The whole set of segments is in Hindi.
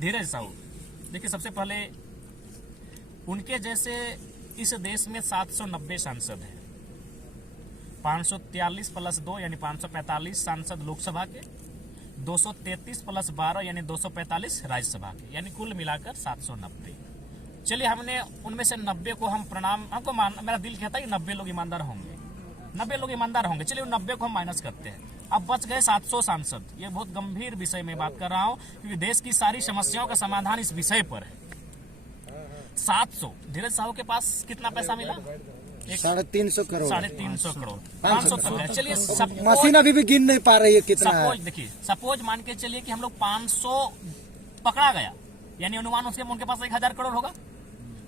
धीरज साहू, देखिए सबसे पहले उनके जैसे इस देश में 790 सांसद हैं, 543 प्लस 2 यानी 545 सांसद लोकसभा के, 233 प्लस 12 यानी 245 राज्यसभा के, यानी कुल मिलाकर 790। चलिए हमने उनमें से 90 को हम प्रणाम, हमको मेरा दिल कहता है कि 90 लोग ईमानदार होंगे, 90 लोग ईमानदार होंगे। चलिए उन 90 को हम माइनस करते हैं, अब बच गए 700 सांसद। ये बहुत गंभीर विषय में बात कर रहा हूं क्योंकि देश की सारी समस्याओं का समाधान इस विषय पर है। 700 धीरज साहू के पास कितना पैसा मिला? 350 करोड़, 350 करोड़, 500 तक है। चलिए मशीन अभी भी गिन नहीं पा रही है कितना है। देखिए सपोज मान के चलिए कि हम लोग 500 पकड़ा गया, यानी अनुमान उसके उनके पास 1000 करोड़ होगा,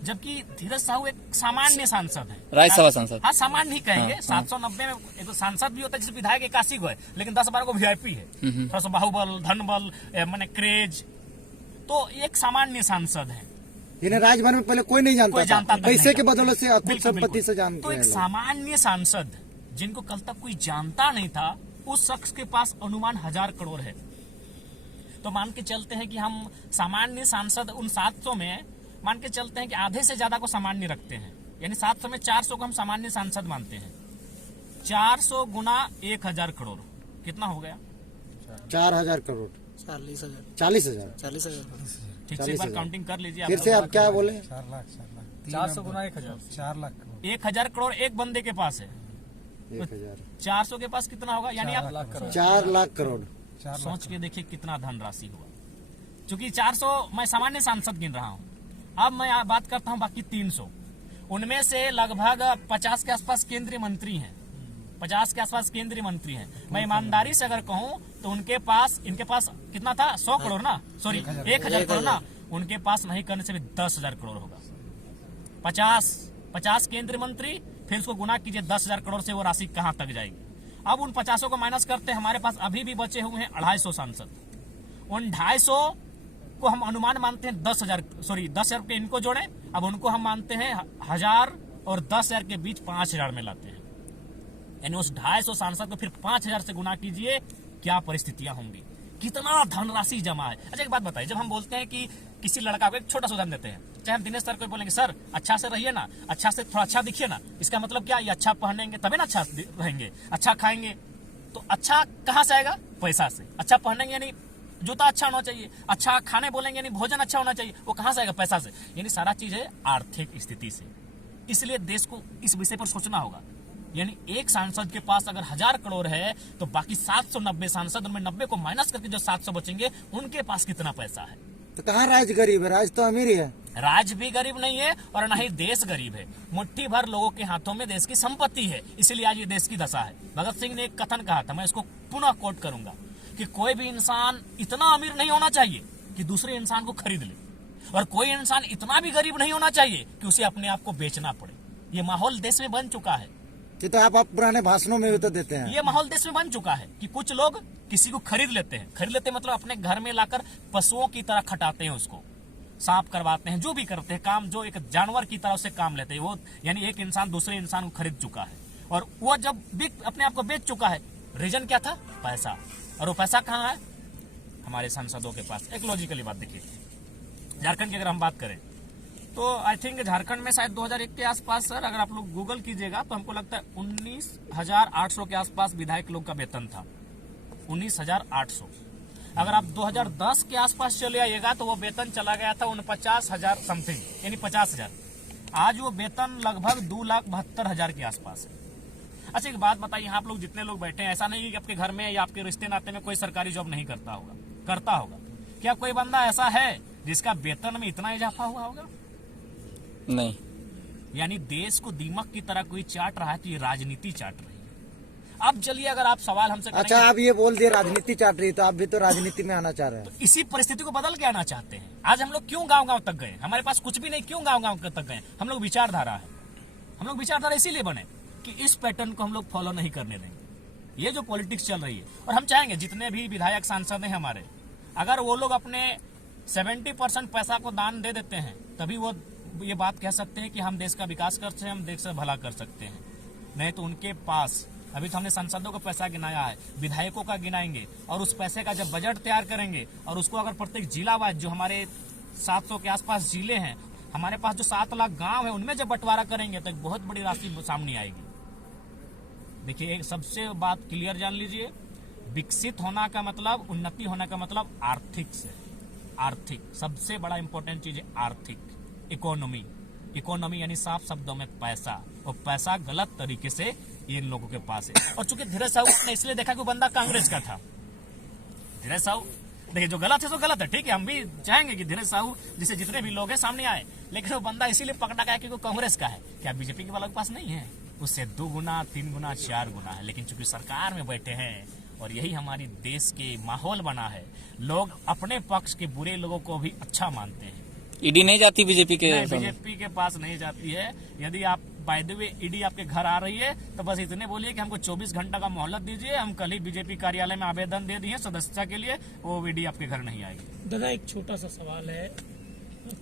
जबकि धीरज साहू एक सामान्य सांसद है, राज्यसभा सांसद। हाँ, सामान्य ही कहेंगे। 790 में एक सांसद भी होता है जिसमें विधायक 81 को है, लेकिन 10-12 को वीआईपी है, थोड़ा सा बाहुबल, धनबल, माने क्रेज, तो एक सामान्य सांसद है। इन्हें राजभर में पहले कोई नहीं जानता, पैसे के बदौलत से अकुल संपत्ति से जानते तो एक सामान्य सांसद जिनको कल तक कोई जानता नहीं था, उस शख्स के पास अनुमान 1000 करोड़ है। तो मान के चलते हैं कि हम सामान्य सांसद उन 700 में मान के चलते हैं कि आधे से ज्यादा को सामान्य रखते हैं, यानी 700 में 400 को हम सामान्य सांसद मानते हैं। 400 गुना 1000 करोड़ कितना हो गया? 4000 करोड़, 40,000। ठीक से एक बार काउंटिंग कर लीजिए। फिर से आप क्या बोले? 400 गुना 1000, 4 लाख। 1000 करोड़ एक बंदे के पास है, 400 के पास कितना होगा? यानी आप 4 लाख करोड़। सोच के देखिए कितना धनराशि हुआ। चूंकि 400 मैं सामान्य सांसद गिन रहा हूं, अब मैं बात करता हूं बाकी 300। उनमें से लगभग 50 के आसपास केंद्रीय मंत्री हैं, 50 के आसपास केंद्रीय मंत्री हैं। मैं ईमानदारी से अगर कहूं तो इनके पास कितना था? 100 करोड़ ना, सॉरी 1000 करोड़ ना, उनके पास नहीं करने से भी 10,000 करोड़ होगा। 50 केंद्रीय मंत्री, फिर उसको गुना कीजिए 10,000 करोड़ से वो राशि कहां तक जाएगी। अब उन 50 को माइनस करते हैं, हमारे पास अभी भी बचे हुए हैं 250 सांसद। उन 250 को हम अनुमान मानते हैं 10,000 के इनको जोड़े, अब उनको हम मानते हैं 1000 और 10,000 के बीच 5000 में लाते हैं, यानी उस 250 सांसद को फिर 5000 से गुना कीजिए, क्या परिस्थितियां होंगी, कितना धनराशि जमा है। अच्छा एक बात बताइए, जब हम बोलते हैं कि किसी लड़का को, एक छोटा सा उदाहरण देते हैं, चाहे हम दिनेश सर को बोलेंगे सर अच्छा से रहिए ना, अच्छा से थोड़ा अच्छा दिखिए ना, इसका मतलब क्या? ये अच्छा पहनेंगे तभी ना अच्छा रहेंगे, अच्छा खाएंगे तो अच्छा कहां से आएगा? पैसा से। अच्छा पहनेंगे यानी जूता अच्छा होना चाहिए, अच्छा खाने बोलेंगे यानी भोजन अच्छा होना चाहिए, वो कहां से आएगा? पैसा से। यानी सारा चीज है आर्थिक स्थिति से। इसलिए देश को इस विषय पर सोचना होगा। यानी एक सांसद के पास अगर 1000 करोड़ है तो बाकी 790 सांसद, उनमें 90 को माइनस करके जो 700 बचेंगे, उनके पास कितना पैसा है? तो कहाँ राज गरीब है? राज तो अमीर ही है। राज भी गरीब नहीं है और न ही देश गरीब है। मुट्ठी भर लोगों के हाथों में देश की संपत्ति है, इसलिए आज ये देश की दशा है। भगत सिंह ने एक कथन कहा था, मैं इसको पुनः कोट करूंगा कि कोई भी इंसान इतना अमीर नहीं होना चाहिए कि दूसरे इंसान को खरीद ले, और कोई इंसान इतना भी गरीब नहीं होना चाहिए कि उसे अपने आप को बेचना पड़े। ये माहौल देश में बन चुका है। ये तो आप पुराने भाषणों में भी तो देते हैं। ये माहौल देश में बन चुका है कि कुछ लोग किसी को खरीद लेते हैं, मतलब अपने घर में लाकर पशुओं की तरह खटाते हैं, उसको साफ करवाते हैं, जो भी करते हैं काम, जो एक जानवर की तरह से काम लेते हैं वो। यानी एक इंसान दूसरे इंसान को खरीद चुका है, और वो जब अपने आप को बेच चुका है, रीजन क्या था? पैसा। और वो पैसा कहाँ है? हमारे सांसदों के पास। एक लॉजिकली बात देखिए, झारखंड की अगर हम बात करें तो आई थिंक झारखंड में शायद 2001 के आसपास, सर अगर आप लोग गूगल कीजिएगा तो हमको लगता है 19,800 के आसपास विधायक लोग का वेतन था, 19,800। अगर आप 2010 के आसपास चले आइएगा तो वो वेतन चला गया था 49,000 समथिंग, यानी 50,000। आज वो वेतन लगभग 2,72,000 के आसपास है। अच्छा एक बात बताइए, आप लोग जितने लोग बैठे हैं, ऐसा नहीं कि आपके घर में या आपके रिश्ते नाते में कोई सरकारी जॉब नहीं करता होगा, करता होगा। क्या कोई बंदा ऐसा है जिसका वेतन में इतना इजाफा हुआ होगा? नहीं। यानी देश को दीमक की तरह कोई चाट रहा है तो ये राजनीति चाट रही है। अब चलिए अगर आप सवाल हमसे करेंगे, अच्छा आप ये बोल दिए राजनीति चाट रही, तो आप भी तो राजनीति में आना चाह रहे हैं। तो इसी परिस्थिति को बदल के आना चाहते हैं। आज हम लोग क्यों गांव-गांव तक गए? हमारे पास कुछ भी नहीं, क्यों गांव-गांव तक गए? हम लोग विचारधारा है, हम लोग विचारधारा इसीलिए बने कि इस पैटर्न को हम लोग फॉलो नहीं करने देंगे। ये जो पॉलिटिक्स चल रही है, और हम चाहेंगे जितने भी विधायक सांसद हैं हमारे, अगर वो लोग अपने 70% पैसा को दान दे देते हैं, तभी वो ये बात कह सकते हैं कि हम देश का विकास कर सकते हैं, हम देश का भला कर सकते हैं। नहीं तो उनके पास अभी तो हमने सांसदों का पैसा गिनाया है, विधायकों का गिनाएंगे, और उस पैसे का जब बजट तैयार करेंगे और उसको अगर प्रत्येक जिला वाइज, जो हमारे 700 के आसपास जिले हैं, हमारे पास जो 7 लाख गांव है, उनमें जब बंटवारा करेंगे तो एक बहुत बड़ी राशि सामने आएगी। देखिए, एक सबसे बात क्लियर जान लीजिए, विकसित होना का मतलब, उन्नति होना का मतलब आर्थिक से, आर्थिक सबसे बड़ा इंपॉर्टेंट चीज है आर्थिक, इकोनॉमी। इकोनॉमी यानी साफ शब्दों में पैसा, और पैसा गलत तरीके से इन लोगों के पास है। और चूंकि धीरज साहू ने इसलिए देखा कि वो बंदा कांग्रेस का था। धीरज साहू देखिए, जो गलत है तो गलत है, ठीक है, हम भी चाहेंगे कि धीरज साहू जिसे जितने भी लोग हैं सामने आए, लेकिन वो बंदा इसीलिए पकड़ा गया कि वो कांग्रेस का है। क्या बीजेपी के वालों के पास नहीं है? उससे 2 गुना 3 गुना 4 गुना है। लेकिन चूंकि सरकार में बैठे हैं, और यही हमारी देश के माहौल बना है, लोग अपने पक्ष के बुरे लोगों को भी अच्छा मानते हैं। ईडी नहीं जाती बीजेपी के? बीजेपी के पास नहीं जाती है। यदि आप बाय द वे ईडी आपके घर आ रही है तो बस इतने बोलिए कि हमको 24 घंटा का मोहलत दीजिए, हम कल ही बीजेपी कार्यालय में आवेदन दे दिए सदस्यता के लिए, वो ईडी आपके घर नहीं आएगी। दादा, एक छोटा सा सवाल है,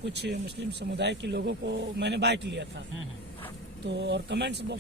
कुछ मुस्लिम समुदाय के लोगों को मैंने बाइट लिया था, तो और कमेंट्स बॉक्स